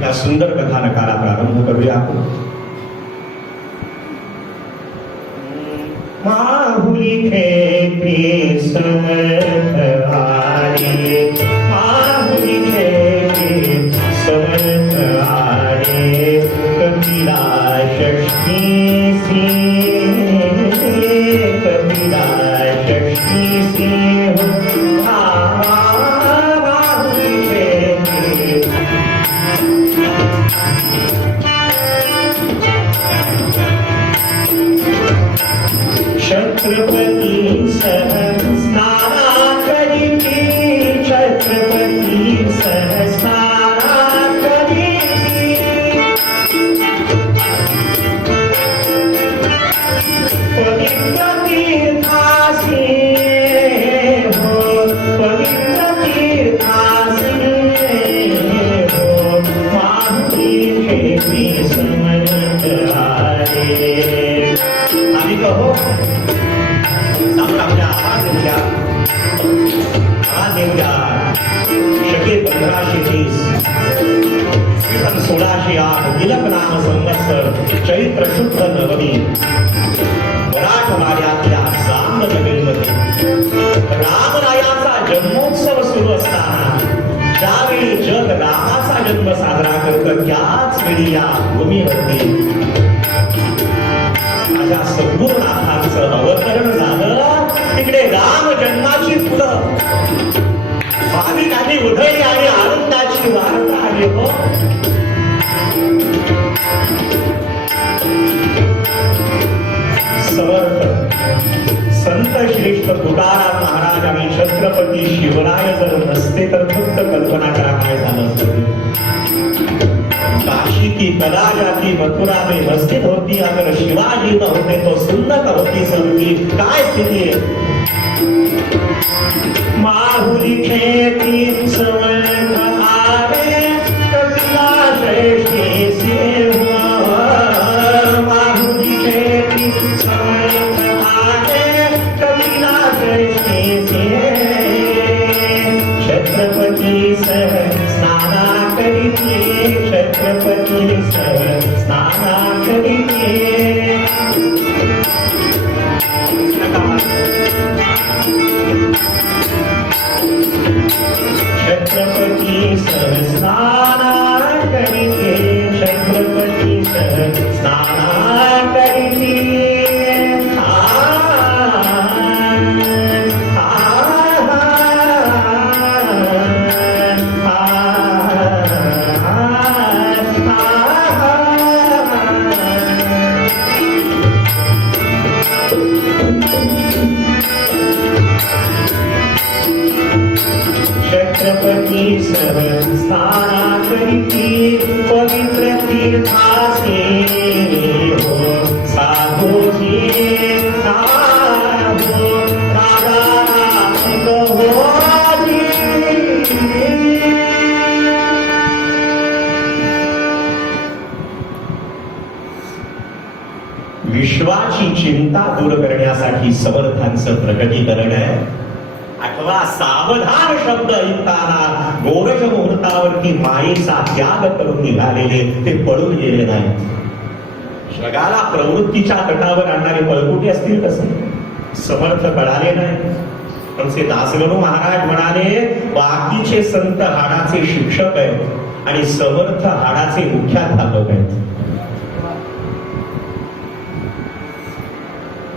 एका सुंदर कथानकाला प्रारंभ करूया आपण. माहुली खेळते समर्थ आले, माहुली खेळते समर्थ आले, कपिला षष्ठीसी, कपिला षष्ठीसी माहुली खेळते. छत्रपती सह स्नाना करीती, छत्रपती सह स्नाना करीती, पवित्र तीर्थासी हो, पवित्र तीर्थासी हो, माहुली खेळती समर्थ आले. आम्ही कहो शके 1530 सन 1608 तिलक नाम संवत्सर चैत्र शुद्ध नवमी मराठवाड्यातल्या जामनगरमध्ये रामरायाचा जन्मोत्सव सुरू असताना ज्यावेळी जग रामाचा जन्म साजरा करतं त्याच वेळी या भूमीवरती माझ्या सद्गुरुनाथांचं अवतरण झालं. तिकडे राम जन्माची फुलं भाविकांनी उधळली आणि आनंदाची वार्ता आली. हो समर्थ संत श्रेष्ठ तुकाराम महाराज आणि छत्रपती शिवराय जर नसते तर फक्त कल्पना करा काय झालं असतं. काशी की कला जाती मथुरा में मस्जिद होती, अगर शिवाजी न होते तो सुन्नत होती सबकी. काय स्थिती आहे. माहुली खेळती समर्थ आले, कपिला षष्ठीसी माहुली खेळती समर्थ आले, कपिला षष्ठीसी छत्रपती सह स्नाना करीती, छत्रपती सह स्नाना करीती. छत्रपती सह स्नाना करीते, छत्रपती सह स्नाना करीते. छत्रपती सह स्नाना करीती, पवित्र तीर्थासी हो, साधूजी नामो राधानाथ होती. विश्वाची चिंता दूर करण्यासाठी समर्थांचं प्रकटीकरण आहे. अथवा सावधान शब्द ऐकताना गोरज मुहूर्तावरती मायेचा त्याग करून निघालेले ते पळून गेले नाही. जगाला प्रवृत्तीच्या तटावर आणणारे पळकुटे असतील कसं समर्थ कळाले नाही. आमचे दासगणू महाराज म्हणाले बाकीचे संत हाडाचे शिक्षक आहेत आणि समर्थ हाडाचे मुख्याध्यापक आहेत.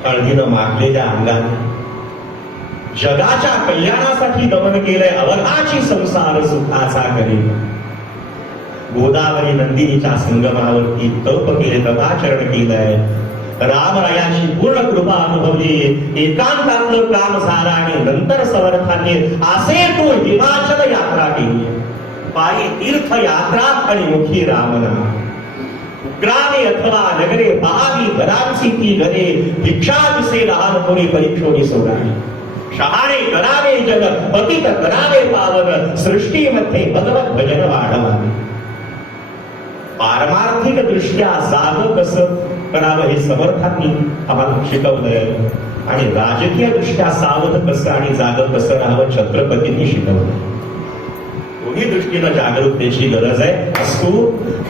हळदीनं मागलेल्या अंगाने जगाच्या कल्याणासाठी दमन केलंय. अवघाची संसार सुखाचा करी. गोदावरी नंदिनीच्या संगमावरती तप केले, तपाचरण केलंय. रामरायांची पूर्ण कृपा अनुभवली. एकांतातलं काम झालं आणि नंतर समर्थांनी असे तो हिमाचल यात्रा केली. पायी तीर्थ यात्रा आणि मुखी रामनाम. ग्रामे अथवा नगरे पाहावी घरांची ती घरे, भिक्षा दिसे लहान कोणी परीक्षोनी सोडावी. शहाणे करावे जग, पतित करावे पावन, सृष्टीमध्ये भगवत भजन वाढवावे. पारमार्थिक दृष्ट्या जाग कसं करावं हे समर्थांनी आम्हाला शिकवलंय आणि राजकीय दृष्ट्या सावध कसं आणि जाग कसं राहावं छत्रपतींनी शिकवलं. दोन्ही दृष्टीनं जागरूकतेची गरज आहे. असतो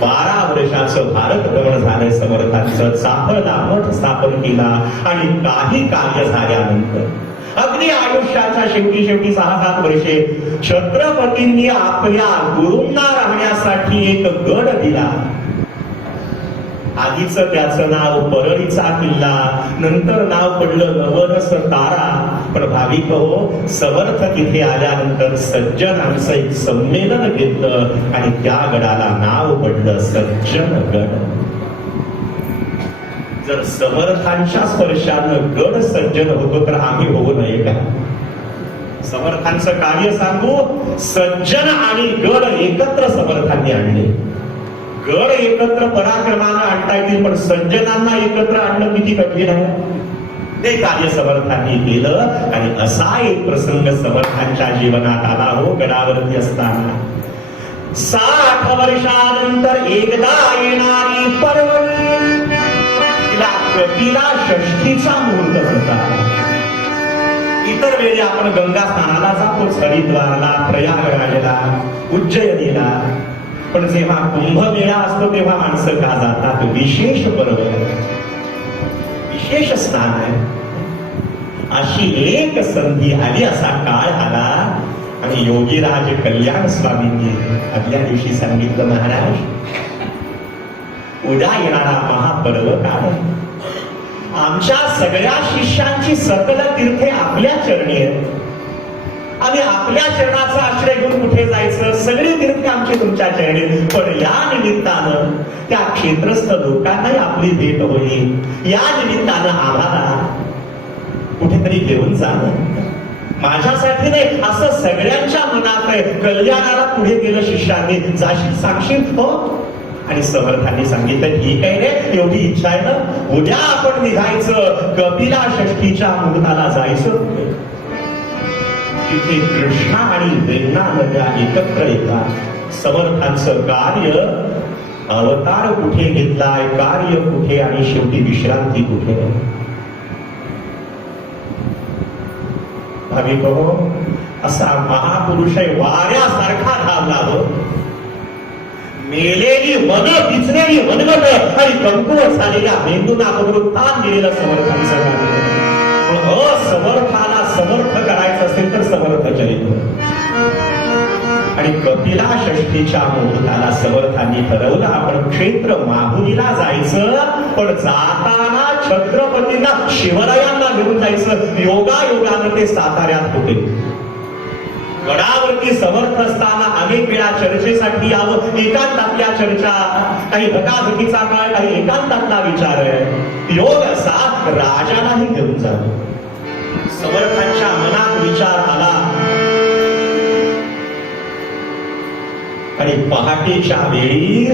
12 वर्षाचं भारत भ्रमण झालंय समर्थांचं. चाफळला मठ स्थापन केला आणि काही कार्य झाल्यानंतर अगदी आयुष्याच्या शेवटी 6-7 वर्षे छत्रपतींनी आपल्या गुरूंना राहण्यासाठी एक गड दिला. आधीच त्याचं नाव परळीचा किल्ला, नंतर नाव पडलं नवरस तारा. पण भाविक हो, समर्थ तिथे आल्यानंतर सज्जनांचं एक संमेलन घेतलं आणि त्या गडाला नाव पडलं सज्जन गड. जर समर्थांच्या स्पर्शानं गड सज्जन होतो तर आम्ही होऊ नये का? समर्थांचं कार्य सांगू, सज्जन आणि गड एकत्र समर्थांनी आणले. गड एकत्र पराक्रमानं आणता येतील, पण सज्जनांना एकत्र आणणं किती कठीण आहे. ते कार्य समर्थांनी केलं आणि असा एक प्रसंग समर्थांच्या जीवनात आला हो. गडावरती असताना 60 वर्षानंतर एकदा येणारी पर्वणी, तिला कपिला षष्ठीचा मुहूर्त होता. इतर वेळी आपण गंगा स्नानाला जातो, हरिद्वारला, प्रयागराजला, उज्जैनीला. पण जेव्हा कुंभमेळा असतो तेव्हा माणसं का जातात? विशेष पर्व, विशेष स्नान आहे. अशी एक संधी आली, असा काळ आला आणि योगीराज कल्याण स्वामींनी आदल्या दिवशी सांगितलं, महाराज उद्या येणारा महापर्व काळ, आमच्या सगळ्या शिष्यांची सकल तीर्थे आपल्या चरणी आहेत. आम्ही आपल्या चरणाचा आश्रय घेऊन कुठे जायचं? सगळी तीर्थे आमची तुमच्या चरणी. पण या निमित्तानं त्या क्षेत्रस्थ लोकांनाही आपली भेट होईल. या निमित्तानं आम्हाला कुठेतरी घेऊन जाणं. माझ्यासाठी नाही, असं सगळ्यांच्या मनात आहे. कल्याणाला पुढे गेलं शिष्यांनी, जाशील सांगशील हो? आणि समर्थांनी सांगितलं, ठीक आहे रे, एवढी इच्छा आहे ना, उद्या आपण निघायचं, कपिला षष्ठीच्या मुहूर्ताला जायचं. तिथे कृष्णा आणि वेण्णा नद्या एकत्र येतात. समर्थांचं कार्य, अवतार कुठे घेतलाय, कार्य कुठे आणि शेवटी विश्रांती कुठे. भाविक हो, असा महापुरुष वाऱ्यासारखा धावला हो. मेलेली मन, पिचलेली मनगट आणि कमकुवत झालेल्या मेंदूंना ताण दिलेलं समर्थांचं कार्य. असमर्थाला समर्थ करायचं असेल तर समर्थ चरित्र. आणि कपिला षष्ठीच्या मुहूर्ताला समर्थांनी ठरवलं, आपण क्षेत्र माहुलीला जायचं, पण जाताना छत्रपतींना, शिवरायांना घेऊन जायचं. योगायोगानं ते साताऱ्यात होते. गडावरती समर्थ असताना अनेक वेळा चर्चेसाठी यावं. एकांतातल्या चर्चा, काही धकाधकीचा काळ, काही एकांतातला विचार आहे. योग असा राजालाही घेऊन जातो. समर्थांच्या मनात विचार आला आणि पहाटेच्या वेळी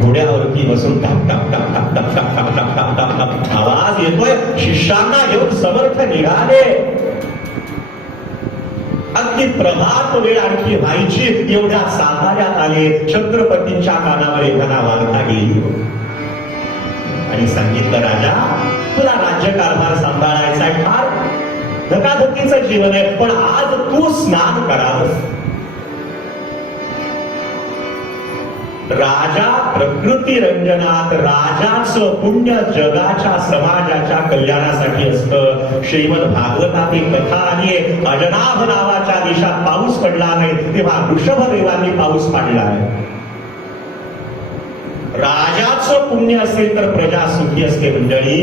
घोड्यावरती बसून टक टक टक टक टक टक टक टक टक टक टक आवाज येतोय. शिष्यांना घेऊन समर्थ निघाले. अगदी प्रभात वेळ आणखी व्हायची एवढ्या साताऱ्यात आले. छत्रपतींच्या कानावर एखादा वार्ता गेली आणि सांगितलं, राजा तुला राज्यकारभार सांभाळायचा आहे, फार धकाधकीचं जीवन आहे, पण आज तू स्नान करावं. राजा प्रकृती रंजनात, राजाचं पुण्य जगाच्या समाजाच्या कल्याणासाठी असतं. श्रीमद भागवतात एक कथा आली आहे. अजनाभ नावाच्या देशात पाऊस पडला नाही, तेव्हा वृषभदेवांनी पाऊस पाडलाय. राजाचं पुण्य असेल तर प्रजा सुखी असते. मंडळी,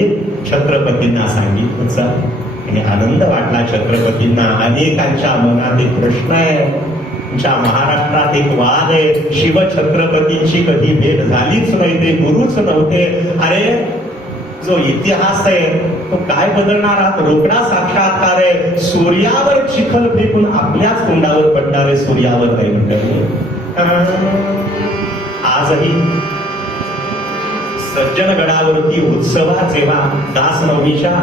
छत्रपतींना सांगितलं आणि आनंद वाटला छत्रपतींना. अनेकांच्या मनात एक प्रश्न आहे, तुमच्या महाराष्ट्रात एक वाद आहे, शिव छत्रपतींची कधी भेट झालीच नाही, ते गुरुच नव्हते. अरे जो इतिहास आहे तो काय बदलणार आहात? रोकडा साक्षात्कार आहे. सूर्यावर चिखल फेकून आपल्याच तोंडावर पडणारे सूर्यावर नाही म्हणतात. आजही सज्जनगडावरती उत्सवात जेव्हा दास नवमीच्या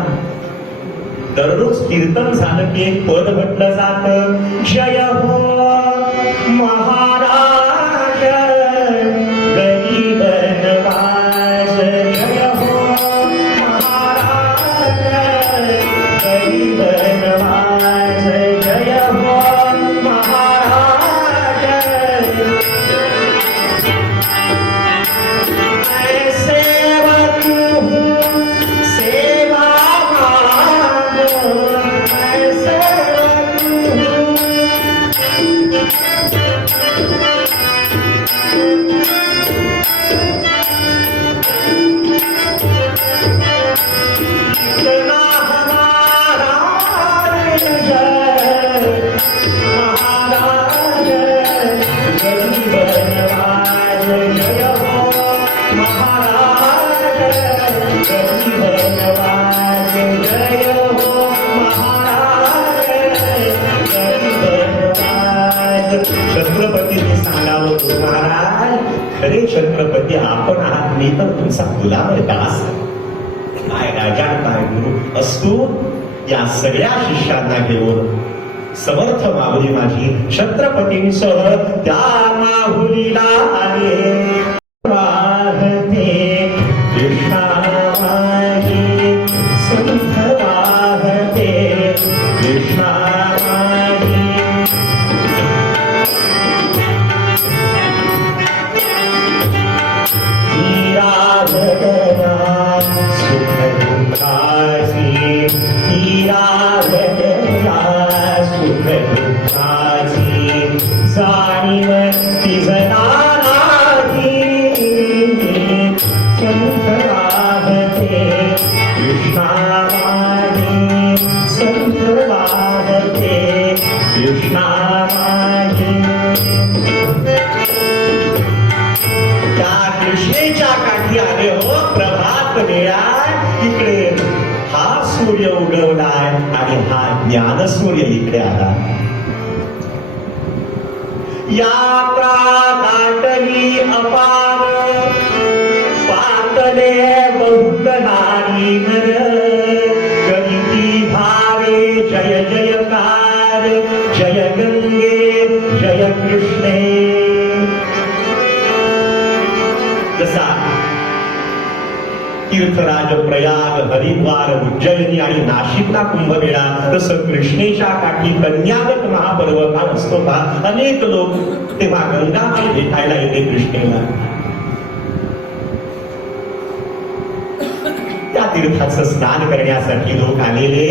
दररोज कीर्तन झालं की एक पद म्हटलं जात, जय हो महाराज गरीब नवाज, जय हो महाराज गरीब नवाज, जय हो महाराज खरे छत्रपती आपण आहात, मी तर तुमचा गुलाम आहे, दास आहे. काय राजा काय गुरु असतो. या सगळ्या शिष्यांना घेऊन समर्थ माऊली माझी छत्रपतींसह त्या माहुलीला आले. वाहते कृष्णा माझी, संत वाहते कृष्णा माझी. इकडे हा सूर्य उगवलाय आणि हा ज्ञान सूर्य इकडे आला. यात्रा दाटली अपार, पातले बहुत नारी नर, करीती भावे जय जयकार, जय गंगे जय कृष्णे. जसा तीर्थराज प्रयाग, हरिद्वार, उज्जैनी आणि नाशिकला कुंभमेळा, तसं कृष्णेच्या काठी कन्यागत महापर्व हा असतो का. अनेक लोक तेव्हा गंगामाई भेटायला येते कृष्णेला. त्या तीर्थाचं स्नान करण्यासाठी लोक आलेले.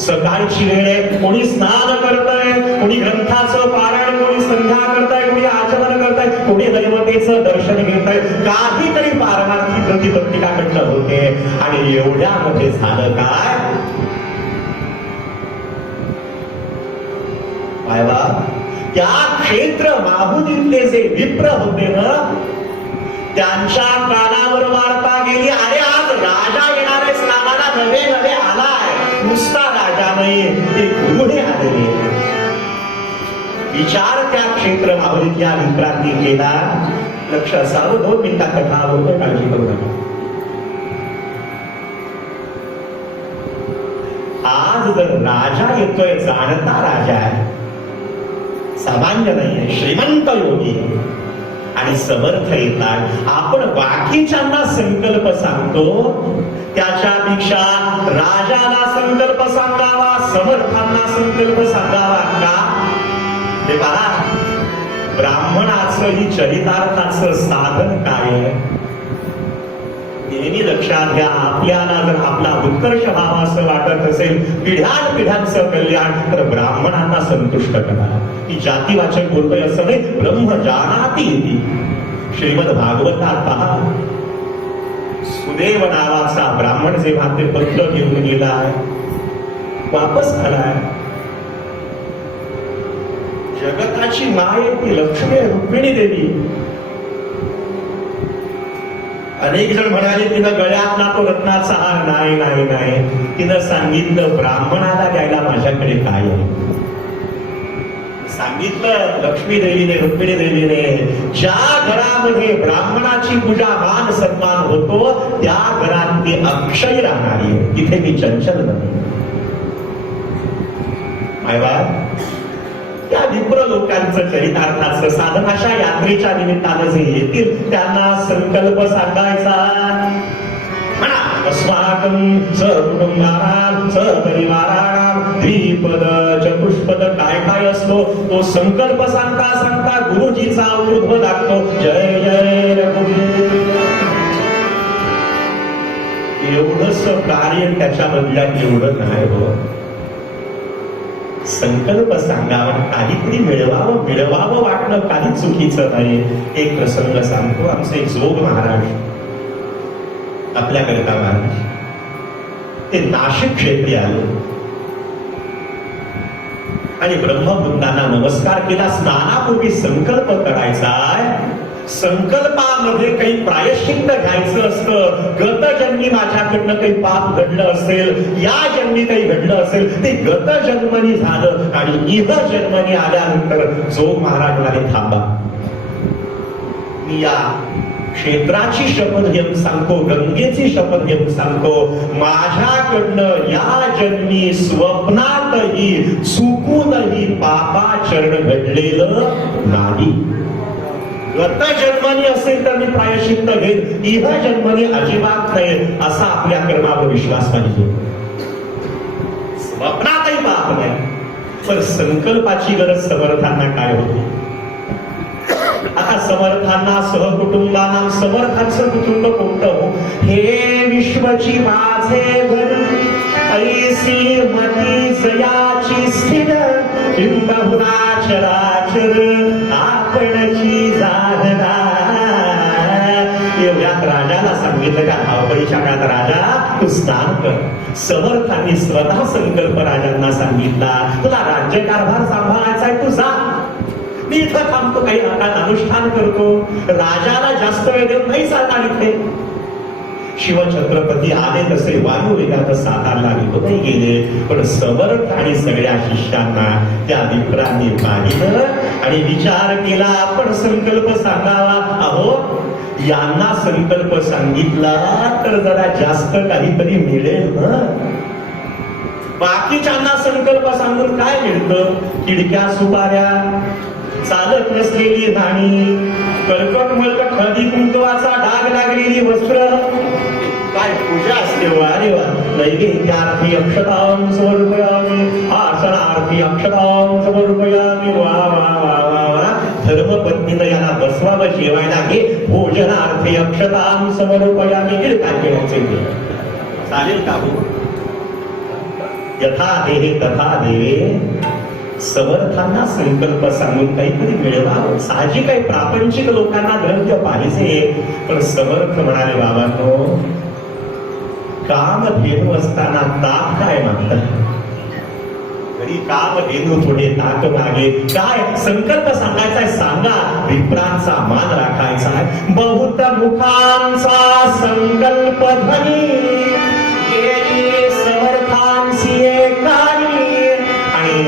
सकाळची वेळ, कोणी स्नान करतय, कोणी ग्रंथाचं पारायण, कोणी संध्या करताय, कोणी आचमन करताय, कोणी दैवतेचं दर्शन घेताय. काहीतरी पारमार्थी प्रति प्रत्येकाकडनं होते. आणि एवढ्यामध्ये झालं काय, पाहिला त्या क्षेत्र माहुलीतले जे विप्र होते ना, त्यांच्या कानावर वार्ता गेली, अरे आज राजा येणार आहे स्नानाला, नवे नवे आलाय. नुसता राजा नाही, ते गुरुने आलेले. विचार त्या क्षेत्र माहुलीतल्या विप्रांनी केला. लक्ष असावं, 2 मिनिटात कथा होतं, काळजी करू नका. आज जर राजा येतोय, जाणता राजा आहे, सामान्य नाहीये, श्रीमंत योगी आणि समर्थ येतात. आपण बाकीच्यांना संकल्प सांगतो, त्याच्यापेक्षा राजाला संकल्प सांगावा, समर्थांना संकल्प सांगावा का. ते पहा, ब्राह्मणाचं ही चरितार्थाचं साधन काय आहे. नेहमी लक्षात घ्या, आपल्याला जर आपला उत्कर्ष व्हावा असं वाटत असेल, पिढ्यानपिढ्यांचं कल्याण, तर ब्राह्मणांना संतुष्ट करा. ही जातीवाचक बोलतोय असं नाही, ब्रह्म जानाति इति. श्रीमद भागवतात पहा, सुदेव नावाचा ब्राह्मण जेव्हा ते पत्र घेऊन गेलाय, वापस आलाय. जगताची माय ती लक्ष्मी रुक्मिणी देवी. अनेक जण म्हणाले तिनं गळ्यातला तो रत्नाचा हार. नाही नाही नाही, तिनं सांगितलं ब्राह्मणाला द्यायला माझ्याकडे काय आहे. सांगितलं लक्ष्मी देवीने, रुक्मिणी देवीने, ज्या घरामध्ये ब्राह्मणाची पूजा मान सन्मान होतो, त्या घरात ती अक्षय राहणारी, तिथे मी चंचल नाही. त्या विप्र लोकांचं चरितार्थाचं साधन अशा यात्रेच्या निमित्तानं जे येतील त्यांना संकल्प सांगायचा. म्हणा, अस्माकं सकुटुंबानां सपरिवाराणां द्विपद चतुष्पद काय काय असतो तो संकल्प सांगता सांगता गुरुजीचा ऊर्ध्व लागतो. जय जय रघुवीर. एवढंच कार्य त्याच्यामधल्या एवढं नाही हो. संकल्प सांगावा, काहीतरी मिळवावं वाटणं काही चुकीचं नाही. एक प्रसंग सांगतो. आमचे जोग महाराज, आपल्याकरता महाराज, ते नाशिक क्षेत्री आले आणि ब्रह्मपुत्रांना नमस्कार केला. स्नानापूर्वी संकल्प करायचा. संकल्पामध्ये काही प्रायश्चित्त घ्यायचं असतं. गत जन्मी माझ्याकडनं काही पाप घडलं असेल, या जन्मी काही घडलं असेल, ते गत जन्मनी झालं आणि इह जन्मनी आल्यानंतर जोग महाराज म्हणाले थांबा, मी या क्षेत्राची शपथ घेऊन सांगतो, गंगेची शपथ घेऊन सांगतो, माझ्याकडनं या जन्मी स्वप्नातही चुकूनही पापाचरण घडलेलं नाही. गत जन्माने असेल तर मी प्रायश्चित्त घेईन, इह जन्माने अजिबात नाही, असा आपल्या कर्मावर विश्वास पाहिजे. स्वप्नातही पाप नाही, पण संकल्पाची गरज समर्थांना काय होती? आता समर्थांना सहकुटुंबांना, समर्थांचं कुटुंब कोणतं? हे विश्वची माझे घर, ऐसी मती जयाची स्थिर, बिंबहुना चराचर आपणची जाणना. एवढ्यात राजाला सांगितलं का धावपळीच्या काळात राजा तू स्नान कर. समर्थांनी स्वतः संकल्प राजांना सांगितला, तुला राज्यकारभार सांभाळायचा आहे, तू जा, मी इथं थांबतो, काही अनुष्ठान करतो. राजाला जास्त वेळ देऊन नाही चालणार इथे. शिवछत्रपती आले तसे वायुवेगात सातारला निघूनही गेले, पण समर्थ आणि सगळ्या शिष्यांना त्या विप्रांनी पाहिलं आणि विचार केला, आपण संकल्प सांगावा. अहो, यांना संकल्प सांगितला तर जरा जास्त काहीतरी मिळेल ना. बाकीच्यांना संकल्प सांगून काय मिळतं? खिडक्या सुपाऱ्या, चालत नसलेली नाणी, कळकट मळकट हळदी कुंकवाचा डाग लागलेली वस्त्र, काय पूजा असते. अरे वा, नैवेद्यार्थी अक्षतां समर्पयामि, आसनार्थी अक्षतां समर्पयामि. वा वा वा वा वा. धर्मपत्नीनं याला बसवावं जेवायला, घे भोजनार्थी अक्षतां समर्पयामि. हे काय केलं चालेल का हो? यथा देहे तथा देवे. समर्थांना संकल्प सांगून काहीतरी मिळवा. साहजिक काही प्रापंचिक लोकांना ग्रंथ पाहिजे, पण समर्थ म्हणाले, बाबांनो, कामधेनू असताना ताक काय मागतात? घरी कामधेनू पुढे ताक मागे. काय संकल्प सांगायचा? सांगा. विप्रांचा मान राखायचा. बहुत मुखांचा संकल्प ध्वनी, समर्थांची एकानी. आणि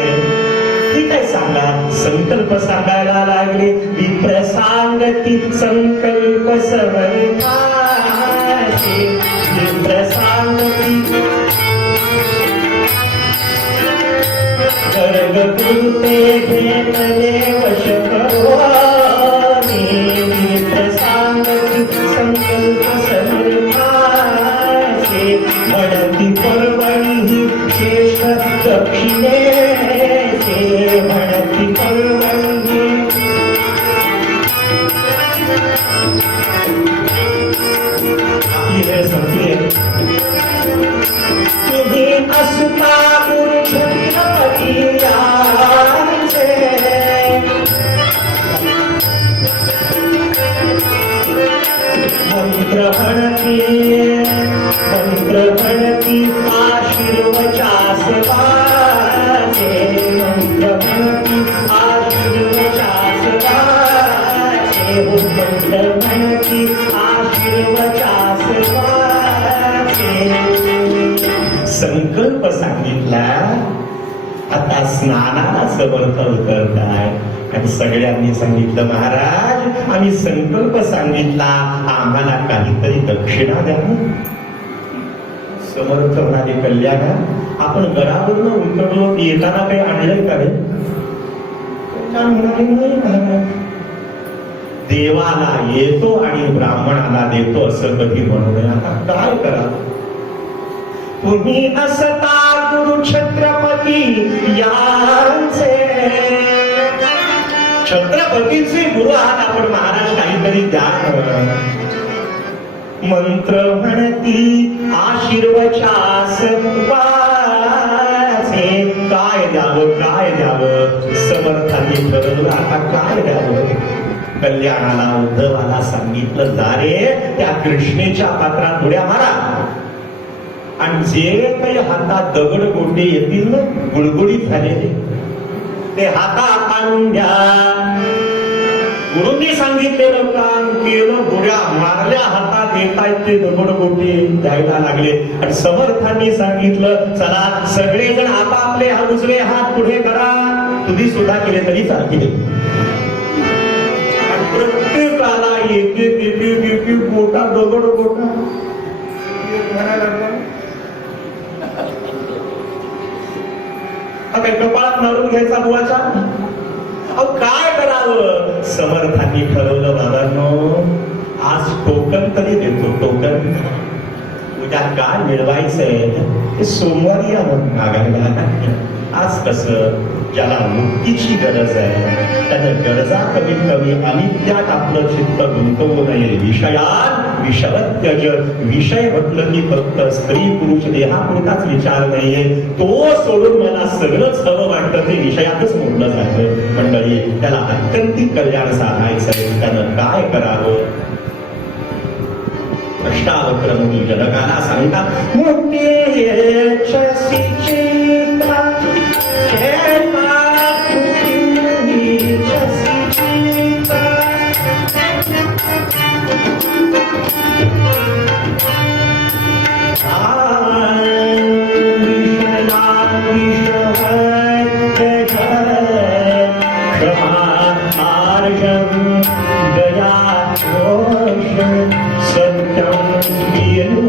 सांगा, संकल्प सांगायला लागले. विप्र सांगती संकल्प समर्थांचे, विप्र सांगती गर्गकृते घेतले वश करोनी. विप्र सांगती संकल्प समर्थांचे, म्हणती पर्वणी ही श्रेष्ठ दक्षिणे, म्हणती पर्वणी. आपली वेळ संपली. तुम्ही असता छत्रपती यांचे, मंत्र म्हणती आशीर्वचास वाचे, मंत्र म्हणती आशीर्वचास वाचे, मंत्र म्हणती आशीर्वचास वाचे. संकल्प सांगितला. आता स्नानाला समर्थ उतरताय आणि सगळ्यांनी सांगितलं, महाराज आम्ही संकल्प सांगितला, आम्हाला काहीतरी दक्षिणा द्या. समर्थ म्हणाले, कल्याणा, आपण गडावरून उतरलो, येताना काही आणलंय का रे? म्हणाले, नाही महाराज. देवाला येतो आणि ब्राह्मणाला देतो असं कधी म्हणू नये. आता काय करा? तुम्ही असता गुरु छत्रपती यांचे, छत्रपतीचे गुरु आहात आपण, महाराज काहीतरी द्या. मंत्र म्हणती आशीर्वचास वाचे. काय द्यावं, काय द्यावं? समर्थांनी ठरवलं, आता काय द्यावं? कल्याणाला, उद्धवाला सांगितलं, जा रे त्या कृष्णेच्या पात्रात उड्या मारा आणि जे काही हातात दगड गोटे येतील ना, गुळगुळीत झालेले, ते हातात आणून द्या. गुरुंनी सांगितलेलं काम केलं, बुड्या मारल्या, हातात येतायत ते दगड गोटे द्यायला लागले. आणि समर्थांनी सांगितलं, चला सगळेजण आपापले उजवे हात पुढे करा. तुम्ही सुद्धा केले तरी चालतील. प्रत्येकाला एक एक एक एक एक एक गोटा दगड गोटा म्हणायला लागला. हा काही कपाळात मारून घ्यायचा बुवाचा. अहो काय करावं. समर्थांनी ठरवलं बाबांनो आज टोकन तरी देतो. टोकन उद्या काय मिळवायचंय सोमवारी मागायला. आज कसं ज्याला मुक्तीची गरज आहे त्यानं गरजा कमीत कमी अनित्यात आपलं चित्त गुंतवू नये. विषयात विषवत्यज. विषय म्हटलं की फक्त स्त्री पुरुष देहापुरताच विचार नाहीये. तो सोडून मला सगळंच हवं वाटतं ते विषयातच मोडलं जातं. मंडळी त्याला अत्यंतिक कल्याण साधायचंय. त्यानं काय करावं. अष्टावक्र मुनी जनकाला सांगतात सत्यम